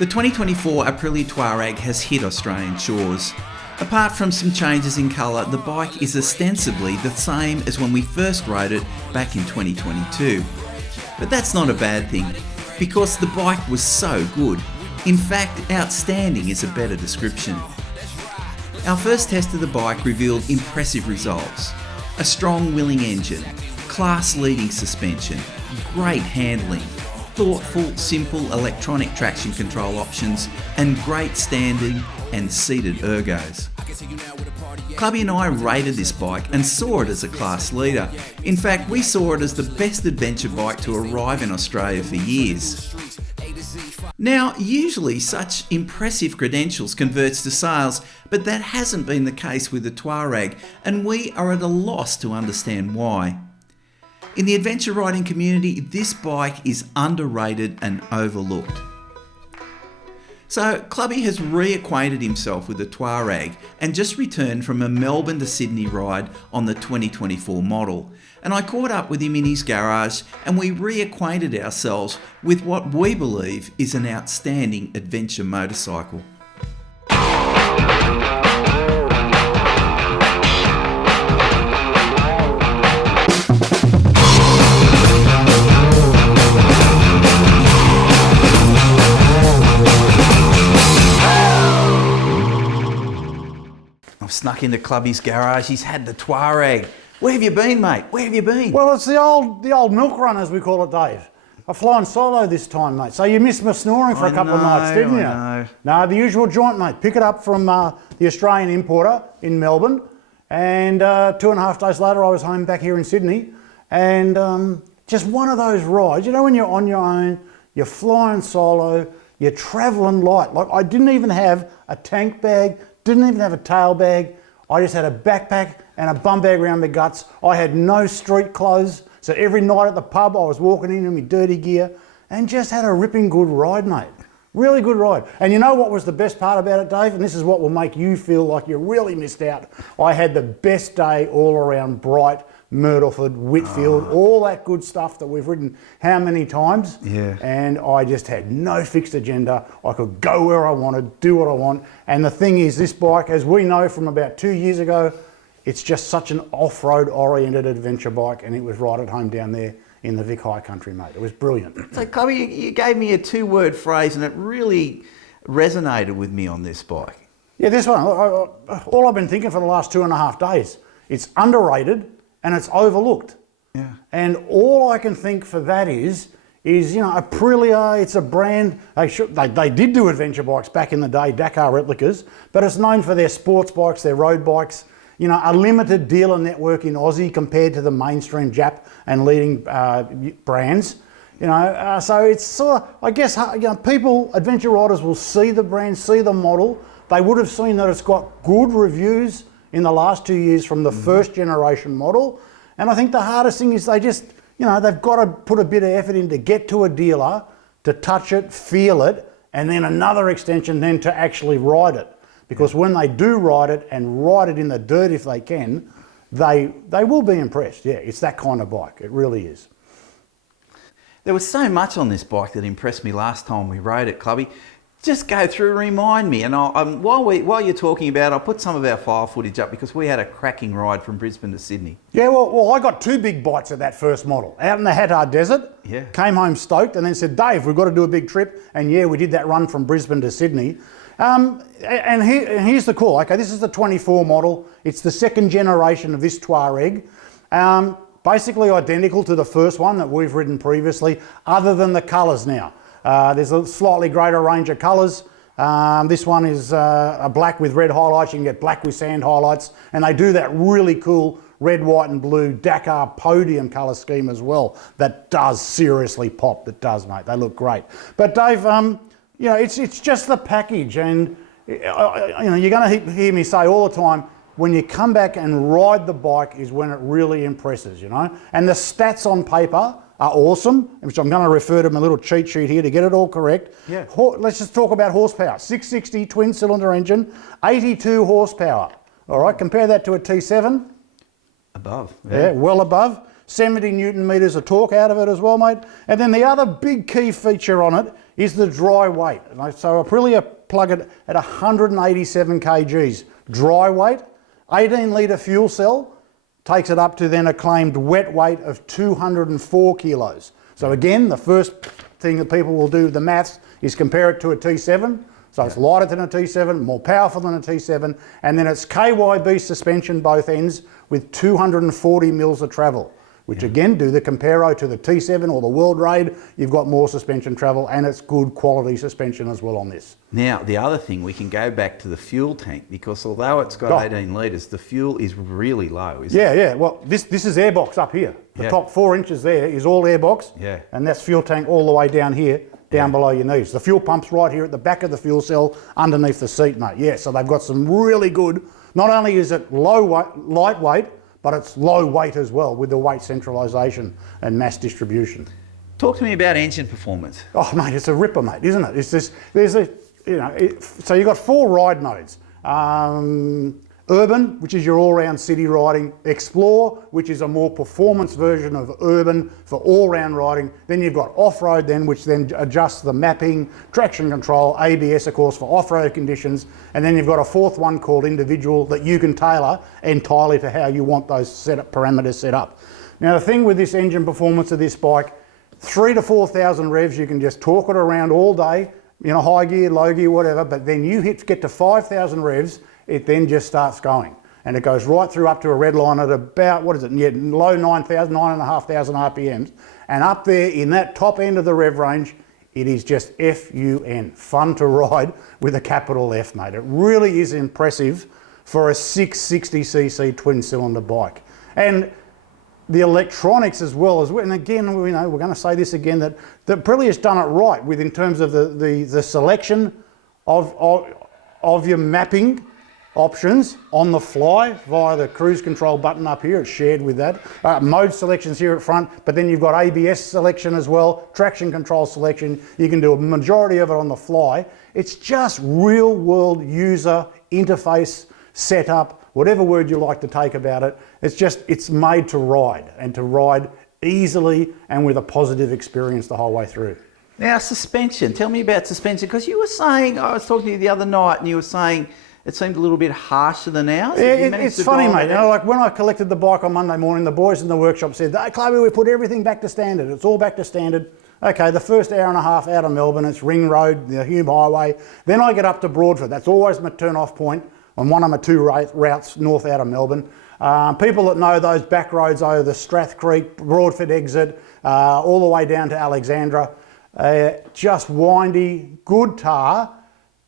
The 2024 Aprilia Tuareg has hit Australian shores. Apart from some changes in colour, the bike is ostensibly the same as when we first rode it back in 2022. But that's not a bad thing, because the bike was so good. In fact, outstanding is a better description. Our first test of the bike revealed impressive results. A strong willing engine, class-leading suspension, great handling, thoughtful, simple electronic traction control options, and great standing and seated ergos. Clubby and I rated this bike and saw it as a class leader. In fact, we saw it as the best adventure bike to arrive in Australia for years. Now, usually such impressive credentials converts to sales, but that hasn't been the case with the Tuareg, and we are at a loss to understand why. In the adventure riding community, this bike is underrated and overlooked. So, Clubby has reacquainted himself with the Tuareg and just returned from a Melbourne to Sydney ride on the 2024 model. And I caught up with him in his garage and we reacquainted ourselves with what we believe is an outstanding adventure motorcycle. I've snuck into Clubby's garage. He's had the Tuareg. Where have you been, mate? Where have you been? Well, it's the old milk run, as we call it, Dave. I'm flying solo this time, mate. So you missed my snoring for a couple of nights, didn't you? I know. No, the usual joint, mate. Pick it up from the Australian importer in Melbourne. And 2.5 days later, I was home back here in Sydney. And just one of those rides, you know, when you're on your own, you're flying solo, you're travelling light. Like, I didn't even have a tank bag, didn't even have a tail bag. I just had a backpack and a bum bag around my guts. I had no street clothes. So every night at the pub, I was walking in my dirty gear and just had a ripping good ride, mate. Really good ride. And you know what was the best part about it, Dave? And this is what will make you feel like you really missed out. I had the best day all around Bright, Myrtleford, Whitfield, all that good stuff that we've ridden how many times. Yeah. And I just had no fixed agenda. I could go where I wanted, do what I want. And the thing is, this bike, as we know from about 2 years ago, it's just such an off-road oriented adventure bike, and it was right at home down there in the Vic High Country, mate. It was brilliant. So, Clubby, you gave me a 2-word phrase and it really resonated with me on this bike. Yeah, this one, all I've been thinking for the last 2.5 days, it's underrated and it's overlooked. Yeah. And all I can think for that is you know, Aprilia, it's a brand, they did do adventure bikes back in the day, Dakar replicas, but it's known for their sports bikes, their road bikes, you know, a limited dealer network in Aussie compared to the mainstream Jap and leading brands. You know, so it's sort of, I guess, you know, people, adventure riders will see the brand, see the model. They would have seen that it's got good reviews in the last 2 years from the first generation model. And I think the hardest thing is they just, you know, they've got to put a bit of effort in to get to a dealer, to touch it, feel it, and then another extension then to actually ride it. Because when they do ride it and ride it in the dirt if they can, they will be impressed. Yeah, it's that kind of bike. It really is. There was so much on this bike that impressed me last time we rode it, Clubby. Just go through, remind me, and while you're talking about it, I'll put some of our file footage up because we had a cracking ride from Brisbane to Sydney. Yeah, well, I got 2 big bites of that first model. Out in the Hattard Desert, yeah. Came home stoked and then said, Dave, we've got to do a big trip. And yeah, we did that run from Brisbane to Sydney. And here's the call. Okay, this is the 24 model. It's the second generation of this Tuareg. Basically identical to the first one that we've ridden previously, other than the colours now. There's a slightly greater range of colours. This one is a black with red highlights. You can get black with sand highlights. And they do that really cool red, white and blue Dakar podium colour scheme as well. That does seriously pop. That does, mate. They look great. But Dave, you know, it's just the package. And you know, you're going to hear me say all the time, when you come back and ride the bike is when it really impresses, you know. And the stats on paper are awesome, which I'm going to refer to my little cheat sheet here to get it all correct. Yeah. Let's just talk about horsepower. 660 twin cylinder engine, 82 horsepower. All right, compare that to a T7. Above. Yeah, well above. 70 Newton meters of torque out of it as well, mate. And then the other big key feature on it is the dry weight. So Aprilia plug it at 187 kgs dry weight, 18 litre fuel cell, takes it up to then a claimed wet weight of 204 kilos. So again, the first thing that people will do, the maths, is compare it to a T7. So it's lighter than a T7, more powerful than a T7, and then it's KYB suspension both ends with 240 mils of travel, which again, do the comparo to the T7 or the World Raid, you've got more suspension travel and it's good quality suspension as well on this. Now, the other thing, we can go back to the fuel tank, because although it's got 18 litres, the fuel is really low, isn't it? Yeah. Well, this is airbox up here. The top 4 inches there is all airbox, and that's fuel tank all the way down here, down below your knees. The fuel pump's right here at the back of the fuel cell, underneath the seat, mate. Yeah, so they've got some really good, not only is it lightweight, but it's low weight as well, with the weight centralisation and mass distribution. Talk to me about engine performance. Oh, mate, it's a ripper, mate, isn't it? It's this, so you've got 4 ride modes. Urban, which is your all-round city riding. Explore, which is a more performance version of urban for all-round riding. Then you've got off-road then, which then adjusts the mapping, traction control, ABS, of course, for off-road conditions. And then you've got a 4th one called individual that you can tailor entirely to how you want those parameters set up. Now, the thing with this engine performance of this bike, 3,000 to 4,000 revs, you can just torque it around all day, high gear, low gear, whatever, but then you get to 5,000 revs, it then just starts going. And it goes right through up to a red line at about, low 9,000, 9,500 RPMs. And up there in that top end of the rev range, it is just F-U-N, fun to ride with a capital F, mate. It really is impressive for a 660cc twin cylinder bike. And the electronics as well, and again, we're going to say this again, that Aprilia's done it right in terms of the selection of your mapping options on the fly via the cruise control button up here. It's shared with that. Mode selections here at front, but then you've got ABS selection as well, traction control selection. You can do a majority of it on the fly. It's just real world user interface setup, whatever word you like to take about it. It's made to ride, and to ride easily and with a positive experience the whole way through. Now, suspension. Tell me about suspension, because you were saying, I was talking to you the other night, and you were saying it seemed a little bit harsher than ours. Yeah, it's funny, mate. Like when I collected the bike on Monday morning, the boys in the workshop said, "Hey, Clubby, we put everything back to standard. It's all back to standard." Okay, the first hour and a half out of Melbourne, it's Ring Road, the Hume Highway. Then I get up to Broadford. That's always my turn-off point on one of my 2 routes north out of Melbourne. People that know those back roads over the Strath Creek, Broadford exit, all the way down to Alexandra, just windy, good tar.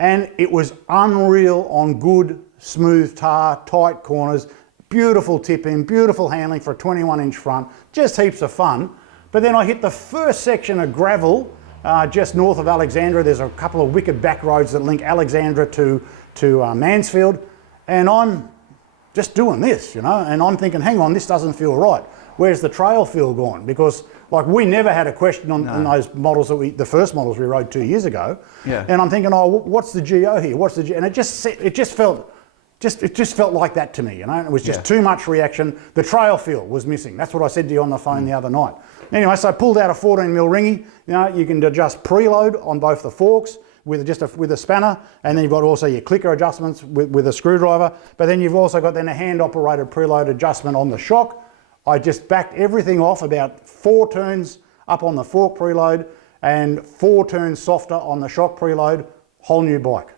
And it was unreal on good, smooth tar, tight corners, beautiful tip-in, beautiful handling for a 21-inch front, just heaps of fun. But then I hit the first section of gravel just north of Alexandra. There's a couple of wicked back roads that link Alexandra to Mansfield, and I'm just doing this, and I'm thinking, hang on, this doesn't feel right. Where's the trail feel gone? Because we never had a question on those models the first models we rode 2 years ago. Yeah. And I'm thinking, oh, what's the GO here? And it just felt like that to me, It was just too much reaction. The trail feel was missing. That's what I said to you on the phone the other night. Anyway, so I pulled out a 14mm ringy. You can adjust preload on both the forks with a spanner, and then you've got also your clicker adjustments with a screwdriver. But then you've also got then a hand-operated preload adjustment on the shock. I just backed everything off about 4 turns up on the fork preload and 4 turns softer on the shock preload. Whole new bike.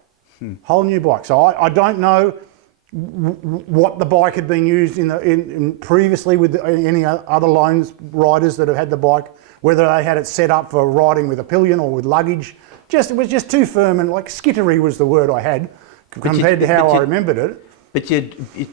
Whole new bike. So I don't know what the bike had been used in previously with any other loans riders that have had the bike, whether they had it set up for riding with a pillion or with luggage. It was just too firm, and like skittery was the word I had compared to how I remembered it. But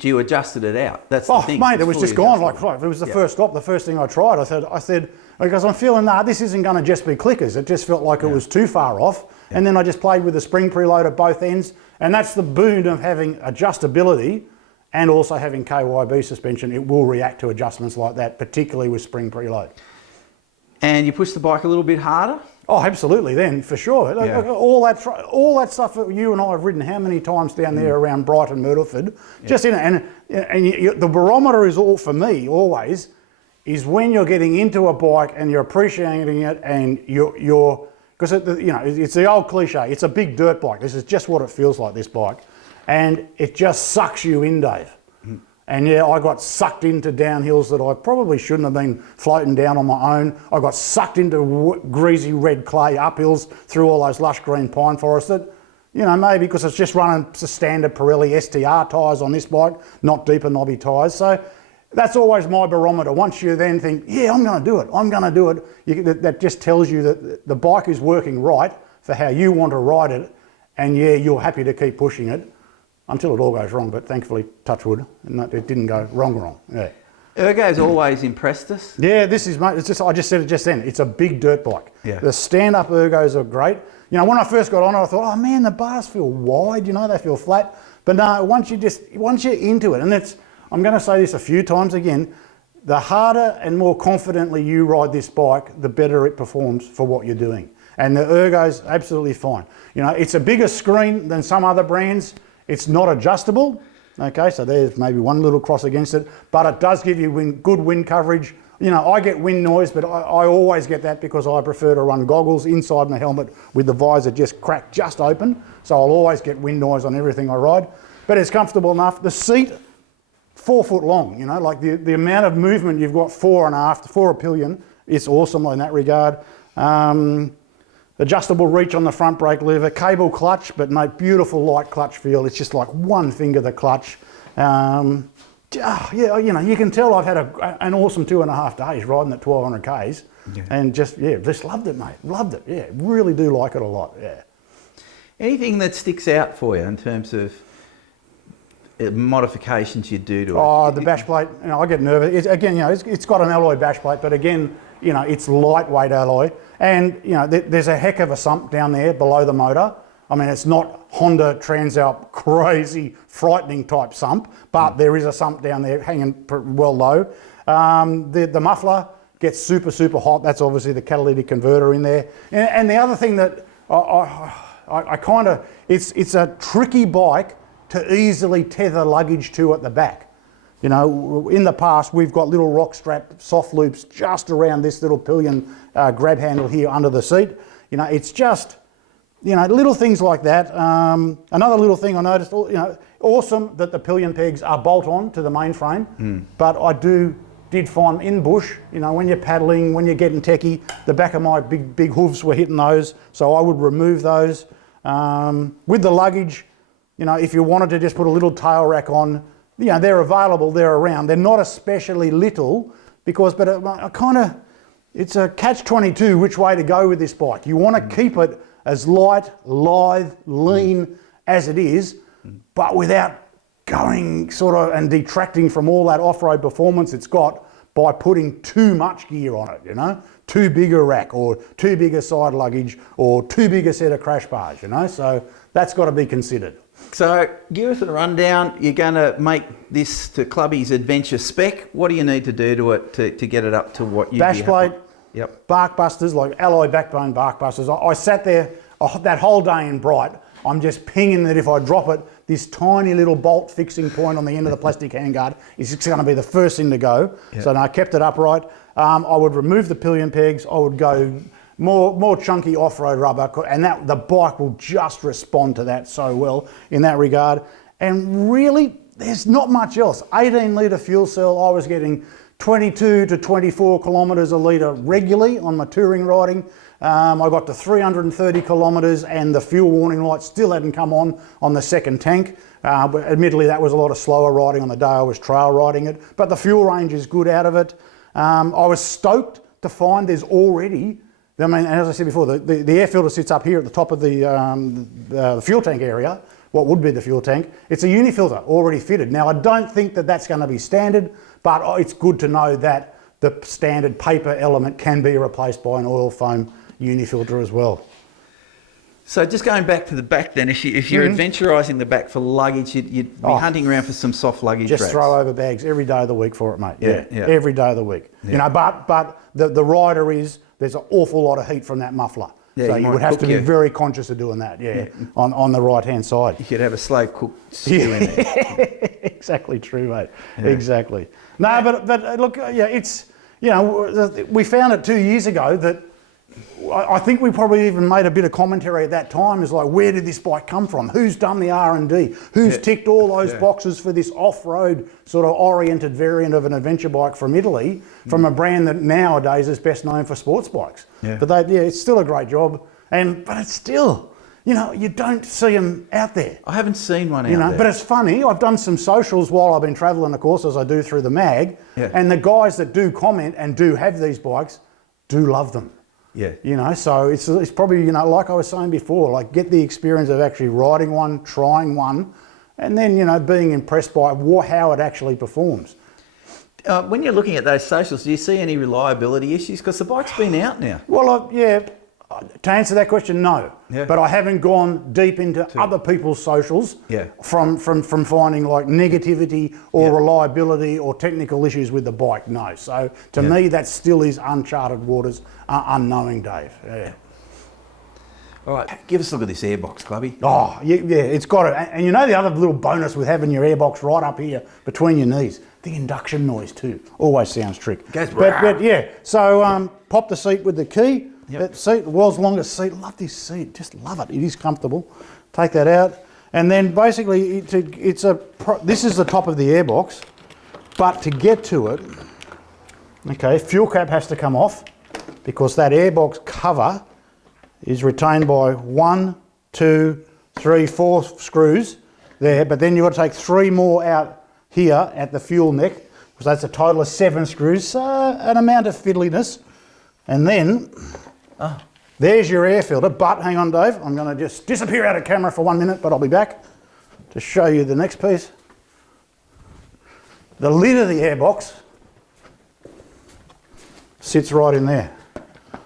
you adjusted it out. That's the thing. Mate, it was just gone. It was the first stop, the first thing I tried. I said, because I'm feeling, this isn't going to just be clickers. It just felt like it was too far off. Yeah. And then I just played with the spring preload at both ends. And that's the boon of having adjustability and also having KYB suspension. It will react to adjustments like that, particularly with spring preload. And you push the bike a little bit harder? Oh, absolutely, then, for sure. Yeah. All that stuff that you and I have ridden how many times down there around Brighton, Myrtleford, just in it. And the barometer is all, for me, always, is when you're getting into a bike and you're appreciating it, and you're because it's the old cliche, it's a big dirt bike. This is just what it feels like, this bike, and it just sucks you in, Dave. And yeah, I got sucked into downhills that I probably shouldn't have been floating down on my own. I got sucked into greasy red clay uphills through all those lush green pine forests that, maybe because it's just running standard Pirelli STR tyres on this bike, not deeper knobby tyres. So that's always my barometer. Once you then think, yeah, I'm going to do it, that just tells you that the bike is working right for how you want to ride it, and yeah, you're happy to keep pushing it. Until it all goes wrong, but thankfully, touch wood, it didn't go wrong. Yeah. Ergo's always impressed us. Yeah, this is, mate, I just said it just then, it's a big dirt bike. Yeah. The stand-up Ergos are great. When I first got on it, I thought, oh man, the bars feel wide, they feel flat. But no, once you're into it, and I'm going to say this a few times again, the harder and more confidently you ride this bike, the better it performs for what you're doing. And the Ergo's absolutely fine. It's a bigger screen than some other brands. It's not adjustable, okay, so there's maybe one little cross against it, but it does give you good wind coverage. I get wind noise, but I always get that because I prefer to run goggles inside my helmet with the visor just cracked just open, so I'll always get wind noise on everything I ride. But it's comfortable enough. The seat, 4 foot long, like the amount of movement you've got fore and aft, for a pillion, it's awesome in that regard. Adjustable reach on the front brake lever, cable clutch, but mate, beautiful light clutch feel. It's just like one finger the clutch. You can tell I've had an awesome 2.5 days riding at 1200 Ks, and just loved it, mate. Loved it. Yeah, really do like it a lot. Yeah. Anything that sticks out for you in terms of modifications you do to it? Oh, the bash plate. I get nervous. It's got an alloy bash plate, but again, it's lightweight alloy. And, there's a heck of a sump down there below the motor. I mean, it's not Honda Transalp crazy, frightening type sump, but there is a sump down there hanging well low. The muffler gets super, super hot. That's obviously the catalytic converter in there. And the other thing that I kind of, it's a tricky bike to easily tether luggage to at the back. In the past, we've got little rock strap soft loops just around this little pillion grab handle here under the seat. It's just, little things like that. Another little thing I noticed, awesome that the pillion pegs are bolt-on to the main frame, but I did find in bush, when you're paddling, when you're getting techie, the back of my big hooves were hitting those, so I would remove those. With the luggage, if you wanted to just put a little tail rack on, they're available, they're around. They're not especially little but it's a catch-22 which way to go with this bike. You want to keep it as light, lithe, lean as it is, but without going and detracting from all that off-road performance it's got by putting too much gear on it, too big a rack or too big a side luggage or too big a set of crash bars, so that's got to be considered. So give us a rundown. You're going to make this to Clubby's Adventure Spec. What do you need to do to it to get it up to what you bash plate, yep, bark busters, like alloy backbone bark busters. I sat there that whole day in Bright. I'm just pinging that if I drop it, this tiny little bolt fixing point on the end of the plastic handguard is going to be the first thing to go. Yep. So I kept it upright. I would remove the pillion pegs. I would go more chunky off-road rubber, and the bike will just respond to that so well in that regard. And really, there's not much else. 18-litre fuel cell, I was getting 22 to 24 kilometres a litre regularly on my touring riding. I got to 330 kilometres and the fuel warning light still hadn't come on the second tank. But admittedly, that was a lot of slower riding on the day I was trail riding it, but the fuel range is good out of it. I was stoked to find there's already, as I said before, the air filter sits up here at the top of the fuel tank area, what would be the fuel tank. It's a unifilter already fitted. Now, I don't think that that's going to be standard, but it's good to know that the standard paper element can be replaced by an oil foam unifilter as well. So just going back to the back then, if you're adventurising the back for luggage, you'd be hunting around for some soft luggage just racks. Throw over bags every day of the week for it, mate. Yeah. Every day of the week. Yeah. But the rider there's an awful lot of heat from that muffler. Yeah, so you would have to be very conscious of doing that, on the right-hand side. You could have a slave cook stew in there. Exactly true, mate. Yeah. Exactly. No, but look, it's, you know, we found it 2 years ago that I think we probably even made a bit of commentary at that time, is like, where did this bike come from? Who's done the R&D? Who's ticked all those boxes for this off-road sort of oriented variant of an adventure bike from Italy, from a brand that nowadays is best known for sports bikes? But it's still a great job, but it's still, you know, you don't see them out there. I haven't seen one out there. But it's funny, I've done some socials while I've been travelling, of course, as I do through the mag, and the guys that do comment and do have these bikes do love them. Yeah. You know, so it's probably, you know, like I was saying before, like get the experience of actually riding one, trying one, and then, you know, being impressed by how it actually performs. When you're looking at those socials, do you see any reliability issues? Because the bike's been out now. Well, to answer that question, no. But I haven't gone deep into other people's socials from finding like negativity or reliability or technical issues with the bike, no. So to me, that still is uncharted waters, unknowing, Dave. Yeah. All right, give us a look at this airbox, Clubby. Oh, yeah, it's got it. And you know the other little bonus with having your airbox right up here between your knees? The induction noise too. Always sounds trick. But yeah, so pop the seat with the key. That seat, the world's longest seat. Love this seat, just love it. It is comfortable. Take that out, and then basically this is the top of the airbox, but to get to it, okay, fuel cap has to come off because that airbox cover is retained by 1, 2, 3, 4 screws there, but then you've got to take 3 more out here at the fuel neck, because that's a total of 7 screws, so an amount of fiddliness. And then there's your air filter, but hang on, Dave, I'm going to just disappear out of camera for 1 minute, but I'll be back to show you the next piece. The lid of the airbox sits right in there.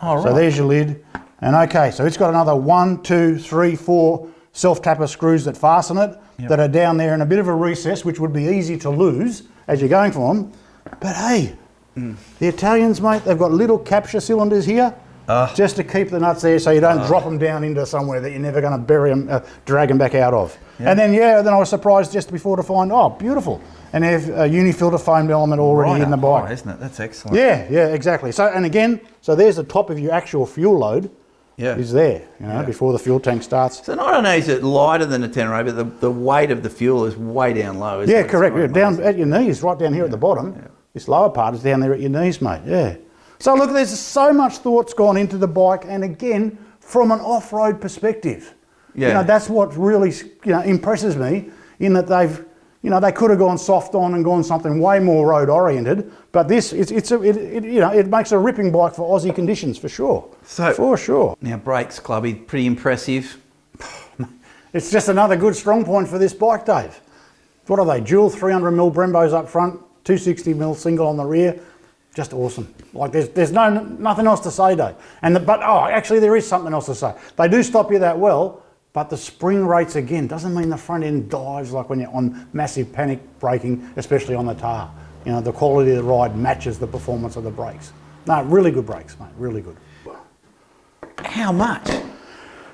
So there's your lid. And okay, so it's got another 1, 2, 3, 4 self-tapper screws that fasten it, that are down there in a bit of a recess, which would be easy to lose as you're going for them. But hey, the Italians, mate, they've got little capture cylinders here, just to keep the nuts there so you don't drop them down into somewhere that you're never going to bury them, drag them back out of. And then, then I was surprised just before to find, beautiful. And they have a unifilter foam element already in the bike. Isn't it? That's excellent. Yeah, exactly. So, and again, so there's the top of your actual fuel load. Is there, you know, before the fuel tank starts. So not only is it lighter than a Tenere, but the weight of the fuel is way down low, isn't it? Correct. Down at your knees, right down here at the bottom. This lower part is down there at your knees, mate. So look, there's so much thought's gone into the bike, and again, from an off-road perspective. You know, that's what really, impresses me, in that they've, they could have gone soft on and gone something way more road oriented, but this, it makes a ripping bike for Aussie conditions for sure. So for sure. Now brakes, Clubby, pretty impressive. It's just another good strong point for this bike, Dave. What are they? Dual 300mm Brembos up front, 260mm single on the rear. Just awesome. Like there's nothing else to say, Dave. Actually there is something else to say. They do stop you that well. But the spring rates, again, doesn't mean the front end dives like when you're on massive panic braking, especially on the tar. The quality of the ride matches the performance of the brakes. No, really good brakes, mate, really good. How much?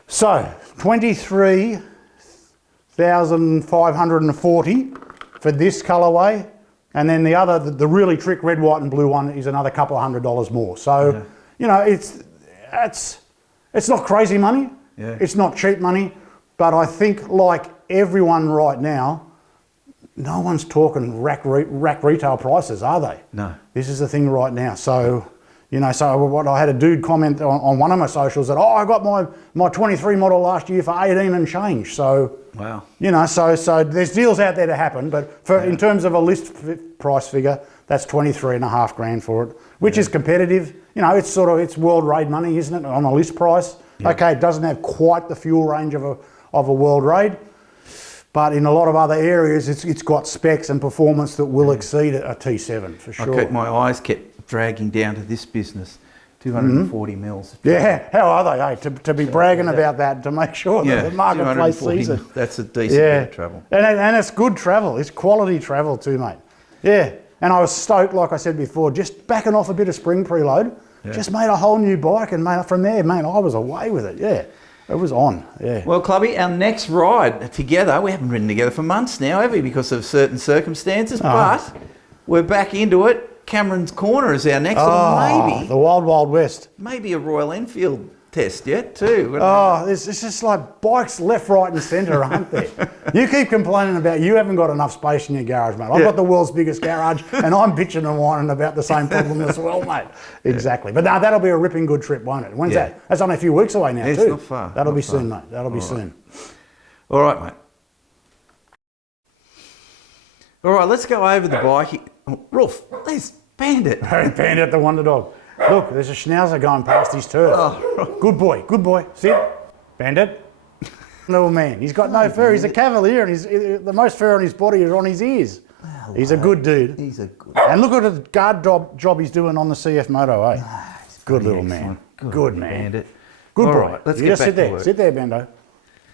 So, 23,540 for this colourway. And then the other, the really trick red, white and blue one is another couple of $100 more. So, it's not crazy money. It's not cheap money, but I think like everyone right now, no one's talking rack retail prices, are they? No. This is the thing right now. So, what I had a dude comment on one of my socials that, I got my 23 model last year for 18 and change. So, wow. So there's deals out there to happen, but in terms of a list price figure, that's 23.5 grand for it, which is competitive. It's world raid money, isn't it, on a list price? Okay, it doesn't have quite the fuel range of a world raid, but in a lot of other areas, it's got specs and performance that will exceed a T7 for sure. My eyes kept dragging down to this business, 240 mils. Yeah, how are they? To be bragging about that, to make sure that the marketplace sees it. That's a decent bit of travel. And it's good travel. It's quality travel too, mate. Yeah, and I was stoked, like I said before, just backing off a bit of spring preload. Just made a whole new bike, and from there, I was away with it. Yeah, it was on. Yeah. Well, Clubby, our next ride together, we haven't ridden together for months now, have we? Because of certain circumstances, but we're back into it. Cameron's Corner is our next one. The Wild Wild West. Maybe a Royal Enfield test yet too. Oh, it's just like bikes left, right and centre, aren't there? You keep complaining about you haven't got enough space in your garage, mate. I've got the world's biggest garage and I'm bitching and whining about the same problem as well, mate. Exactly. But no, that'll be a ripping good trip, won't it? When's that? That's only a few weeks away now too. It's not far. That'll be soon, mate. That'll be soon. All right, mate. All right, let's go over the bike. Oh, Rolf, there's Bandit. Bandit the Wonder Dog. Look, there's a schnauzer going past his turf. Oh. Good boy. Sit. Bandit. Little man. He's got no fur. He's a cavalier, and the most fur on his body is on his ears. Well, he's a good dude. He's a good. And look at the guard job he's doing on the CF Moto, eh? Good little man. Good man. Bandit. Good All boy. right, let's You get just back sit there. to work. Sit there, Bando.